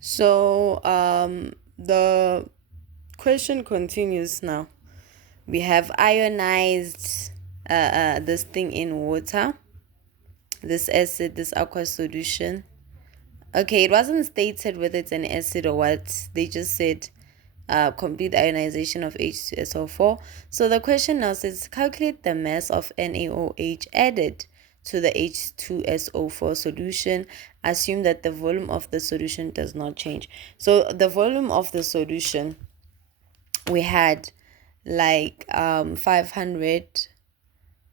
So the question continues now. We have ionized this thing in water, this acid, this aqua solution. Okay, it wasn't stated whether it's an acid or what. They just said complete ionization of H2SO4. So the question now says calculate the mass of NaOH added to the H2SO4 solution. Assume that the volume of the solution does not change. So the volume of the solution, we had like 500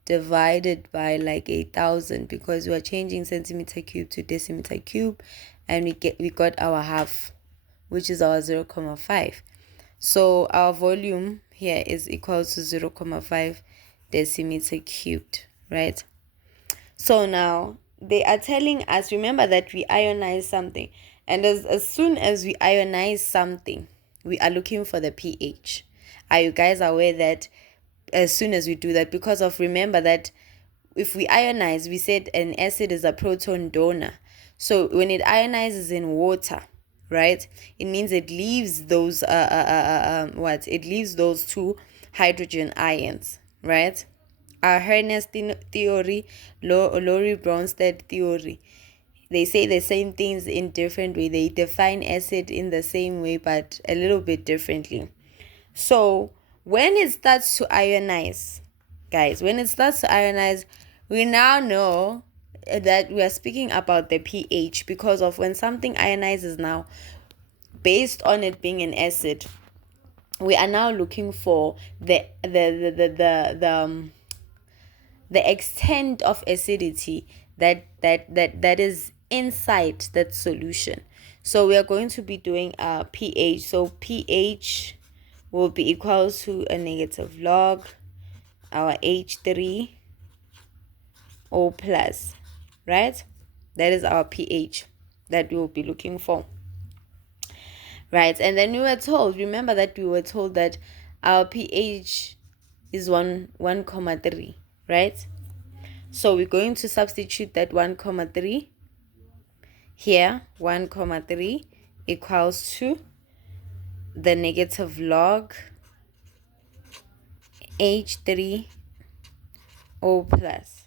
divided by like 8,000, because we are changing centimeter cube to decimeter cube, and we got our half, which is our 0.5. So our volume here is equal to 0.5 decimeter cubed, right? So now they are telling us, remember that we ionize something, and as soon as we ionize something, we are looking for the pH. Are you guys aware that as soon as we do that, because of, remember that if we ionize, we said an acid is a proton donor. So when it ionizes in water, right, it means it leaves those it leaves those two hydrogen ions, right? Hernes theory, Laurie Bronsted theory, they say the same things in different way. They define acid in the same way but a little bit differently. So when it starts to ionize, guys, when it starts to ionize, we now know that we are speaking about the pH, because of when something ionizes now, based on it being an acid, we are now looking for the extent of acidity that is inside that solution. So we are going to be doing a pH. So pH will be equal to a negative log our H3O plus, right? That is our pH that we will be looking for, right? And then we were told, remember that we were told that our pH is 1,3, right? So we're going to substitute that 1,3 here. 1,3 equals to the negative log H3O plus.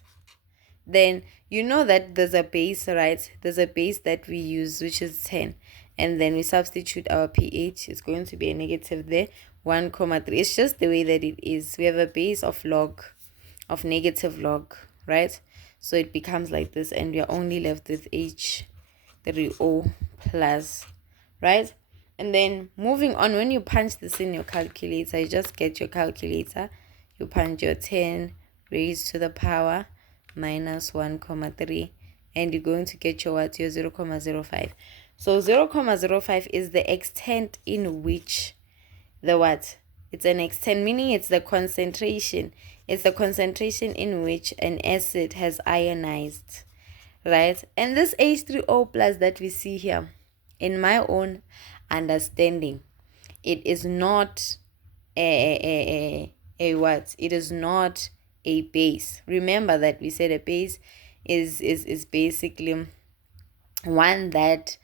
Then you know that there's a base, right? There's a base that we use, which is 10. And then we substitute our pH. It's going to be a negative there. 1,3. It's just the way that it is. We have a base of negative log, right? So it becomes like this, and we are only left with H3O plus, right? And then moving on, when you punch this in your calculator, you just get your calculator, you punch your 10 raised to the power minus 1,3, and you're going to get your what? Your 0.05. So 0.05 is the extent in which the what? It's an extent, meaning it's the concentration. It's the concentration in which an acid has ionized, right? And this H3O plus that we see here, in my own understanding, it is not a what? It is not a base. Remember that we said a base is basically one that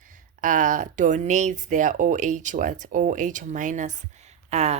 donates their OH what? OH minus